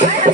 Yeah.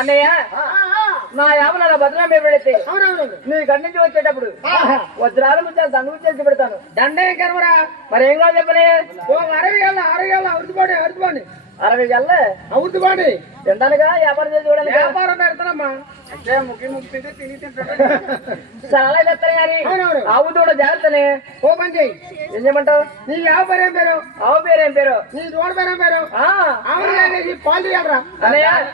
అన్నయ్య నా యామల భద్రం పెడితే నీ గంట నుంచి వచ్చేటప్పుడు వజ్రాలు ముచ్చాలు దండు చేసి పెడతాను. దండే కరవరా మరి ఏం కావాలి చెప్పనే ఓ అరవై ఏళ్ళ అరవై ఏళ్ళ అవుతుకోండి అవుతుకోండి అరవై గల్ల అవుతుకోండి తినడానికా? వ్యాపారం చేసి చూడాలి వ్యాపారం పెడతానమ్మా. ఆవు జాగ్రత్తనే. ఏం చేయమంటావు? నీ ఏం పేరు? ఆవు పేరు ఏం పేరు? నీ పేరు ఏం పేరు? పాలు దారి.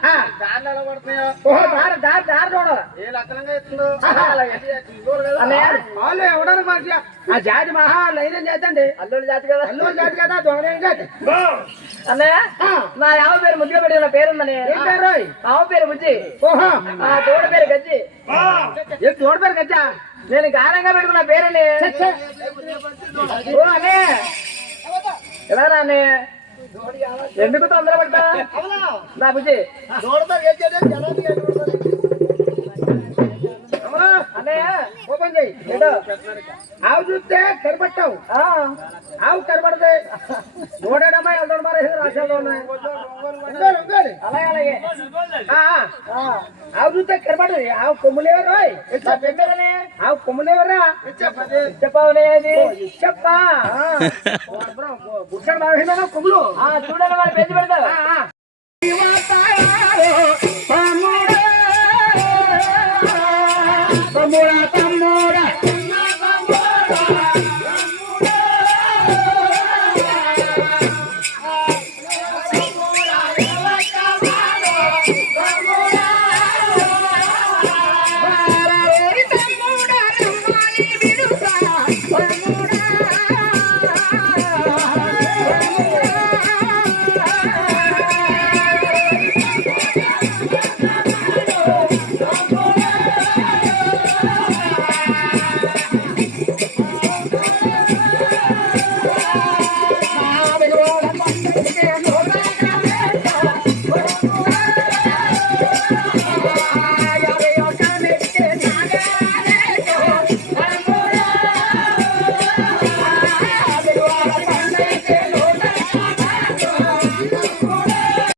దారి పాలు ఆ జాతి మహా లైనం చేతండి అల్లుడు జాతి కదా. అల్లు జాతి కదా దొంగ జాతి. అన్నయ్య. నా యావ పేరు ముద్దుగా పేరుందని పేరు రోయ్? ఆవు పేరు ఓహో. తోడ పేరు గజ్జి. ఏం తోడు పేరు కచ్చా నేను గానంగా పెట్టుకున్న పేరుని అనే ఎలా అన్నయ్య? ఎందుకు తొందర పడ్డా నా బుజ్జి. అన్నయ్య ఓపెన్ ఏదో. ఆవు చూస్తే కనబట్టావు ఆ, ఆవు కనబడదు నూడేడమ్మా ఎంత రాశాలు ఉన్నాయి. అలాగే అలాగే. ఆవు చూస్తే కనబడదు ఆవు కొమ్ములేవరు ఆవు కొమ్ములేవరా చెప్పవునే అది. చెప్పా కొమ్ములు. చూడండి వార్త